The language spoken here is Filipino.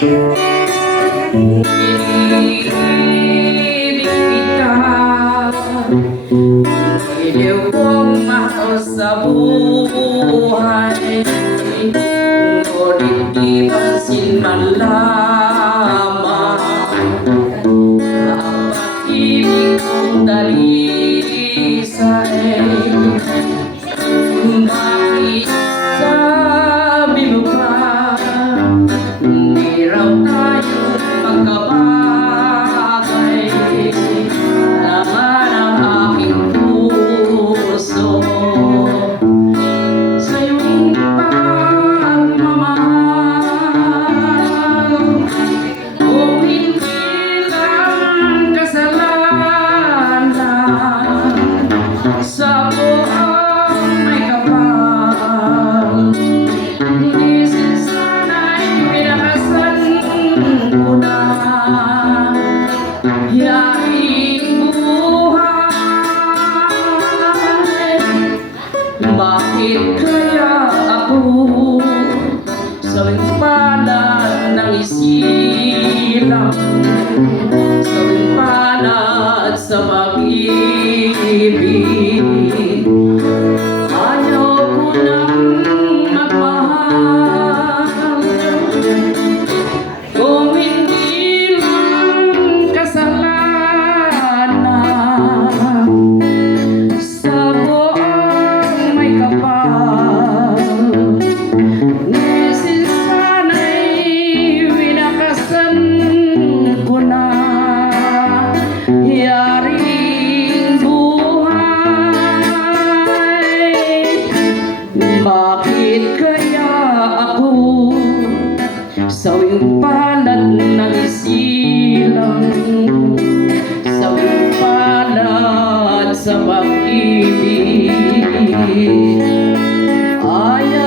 Iniibig kita, iliw kong mahal sa buhay, ngunit di pansin man lamang ang pag-ibig kong dalisay. Bakit sabi mo ba hindi raw tayo magkabagay? Laman ang aking puso sa iyong pagmamahal. Kung hindi lang kasalanan sa buong may kapal, minsan sana'y pinakasan ko na yaring buhay. Bakit kaya ako sa palad ng isilang, sa palad sa pag-ibig? Ayaw ko nang magmahal kung hindi lang kasalanan sa buong may kapal. Minsan sana'y winakasan ko na yaring buhay. Bakit kaya ako sa iyong palad ng isilang, sa iyong palad sa pag-ibig? Ayaw